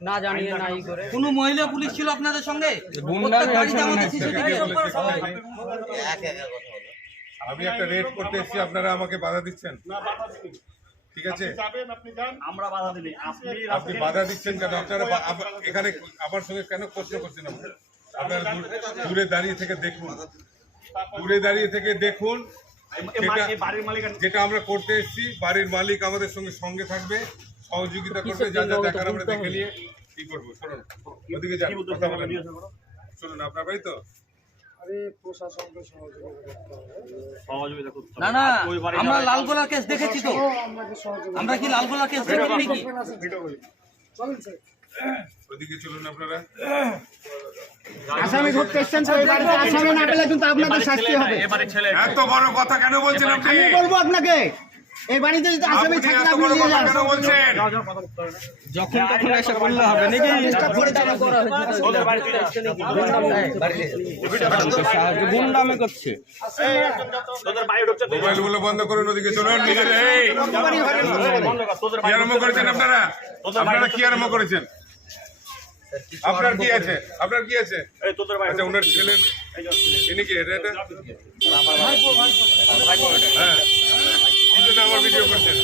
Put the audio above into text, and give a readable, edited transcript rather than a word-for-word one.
না জানিয়ে নাই করে কোনো মহিলা পুলিশ ছিল আপনাদের সঙ্গে? আমি একটা রেড করতে এসেছি, আপনারা আমাকে বাধা দিচ্ছেন। ঠিক আছে, আমরা বাধা দিই। আপনি বাধা দিচ্ছেন কেন? আপনারা এখানে আমার সঙ্গে কেন প্রশ্ন করছেন? আপনারা দূরে দাঁড়িয়ে থেকে দেখুন, দূরে দাঁড়িয়ে থেকে দেখুন যেটা আমরা করতে এসেছি। বাড়ির মালিক আমাদের সঙ্গে সঙ্গে থাকবে, সহযোগিতা করবে, যা যা দেখার আমরা দেখে নিয়ে কি করবো। শুনুন, ওদিকে যান, কথা বলেন। শুনুন, আপনার বাড়ি তো? না না, আমরা লালগোলা কেস দেখেছি তো। আমরা কি লালগোলা কেস দেখেছি নাকি? ওদিকে চলুন আপনারা। আসামি ধরতে এসছেন তো, এবারে আসামি না পেলে কিন্তু আপনাদের শাস্তি হবে। এত বড় কথা কেন বলছেন আপনি? আমি বলবো আপনাকে, এই বাড়িতে যদি আসামি থাকে এত আপনি বড় নিয়ে কথা যান। কেন বলছেন? যখন তখন এসে করলে হবে নাকি? গুন্ডামি করছে। মোবাইল গুলো বন্ধ করুন, ওদিকে চলুন। নিজের কি আরম্ভ করেছেন আপনারা? আপনারা কি আরম্ভ করেছেন? আপনার কি আছে? আপনার কি আছে? আচ্ছা, ওনার ছেলে ইনি কি? এটা হ্যাঁ, কি জন্য আমার ভিডিও করছেন?